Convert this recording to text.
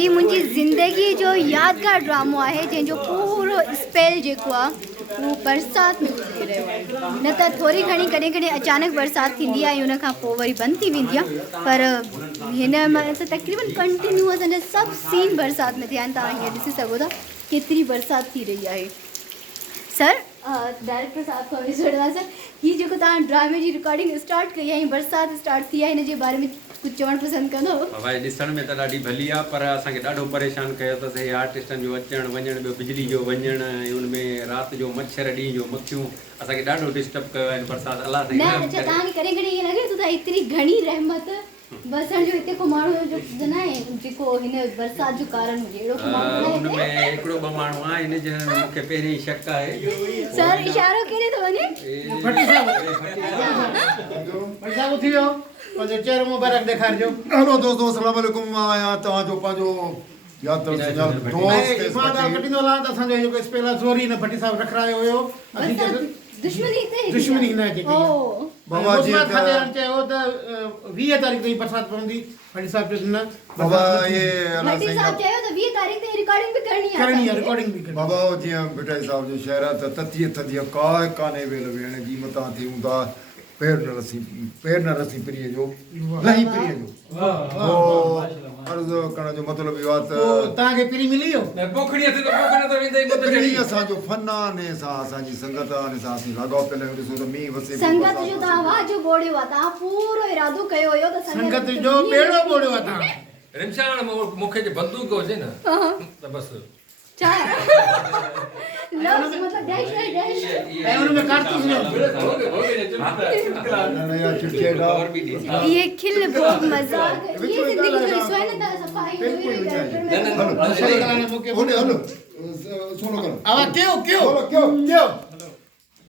ही मुंहिंजी ज़िंदगी जो यादगार ड्रामो आहे जंहिंजो पूरो स्पेल जेको आहे वो बरसात में गुज़री रहियो आहे। न त थोरी घणी कॾहिं कॾहिं अचानक बरसाति थींदी आहे ऐं उन खां पोइ वरी बंदि थी वेंदी आहे, पर हिन में त तक़रीबन कंटिन्यू असांजा सभु सीन बरसाति में थिया आहिनि। तव्हां हीअं ॾिसी सघो था केतिरी बरसाति थी रही आहे। सर डायरेक्टर साहब खां विछड़ंदासीं, हीअ जेको तव्हां ड्रामे जी रिकॉर्डिंग स्टार्ट कई आहे, बरसाति स्टार्ट थी आहे, हिन जे बारे में कुझु चवणु पसंदि कंदो? भाई ॾिसण में त ॾाढी भली आहे, पर असांखे ॾाढो परेशान कयो अथसि हे आर्टिस्टनि जो अचणु वञणु, ॿियो बिजली जो वञणु, ऐं हुन में राति जो मच्छर, ॾींहं जो मक्खियूं, असांखे ॾाढो डिस्टर्ब कयो आहे बरसाति। अलाह न अच्छा, तव्हांखे कॾहिं कॾहिं ईअं लॻे थो त हेतिरी घणी रहमत बसण जो हिते को माण्हू जो न आहे जेको हिन बरसाति जो कारण हुजे, अहिड़ो को माण्हू हुन में हिकिड़ो ॿ माण्हू आहे, हिन जे मूंखे पहिरीं शक आहे। सर इशारो केॾे थो वञे? भट्टी साहब उथी वियो, पंहिंजो चेहरो मुबारक ॾेखारिजो। हेलो दोस्तों, अस्सलाम वालेकुम। मां आहियां तव्हांजो पंहिंजो यादगार दोस्त इस्माइल कटिंदो ला त असांजो जेको स्पेल आहे ज़ोरी न भट्टी साहब रखरायो हुयो। दुश्मनी हिते दुश्मनी हिन जे बाबा जी चयो त 20 तारीख़ ताईं बरसाति पवंदी। भट्टी साहब चयो न बाबा ये भट्टी साहब चयो त 20 तारीख़ ते रिकॉर्डिंग बि करणी आहे। रिकॉर्डिंग बि करणी। बाबा जीअं भट्टाई साहब जो शहर आहे त ततीअ काय काने वेल वेण जी मतां थियूं था पैर न रसी प्रिय जो लही प्रिय जो अर्ज़ करण जो मतिलबु इहो आहे त तव्हांखे पिरी मिली वियो? पोखड़ीअ ते त पोखड़ीअ त वेंदा ई मत प्रिय असांजो फनाने सां असांजी संगत आने सां असीं लॻाव पियल आहियूं। ॾिसो त मींहुं वसे संगत जो तव्हां वाजो बोड़ियो आहे, तव्हां पूरो इरादो कयो हुयो त संगत जो बेड़ो बोड़ियो आहे तव्हां। रिमशान मूंखे जे बंदूक हुजे न त बस छा लफ्ज़ मतलब डैश डैश ऐं हुन में कारतूस न ये खिल बोल मजाक ये जिंदगी जो रिश्वत है ना सफाई हलो सुनो करो आवा क्यों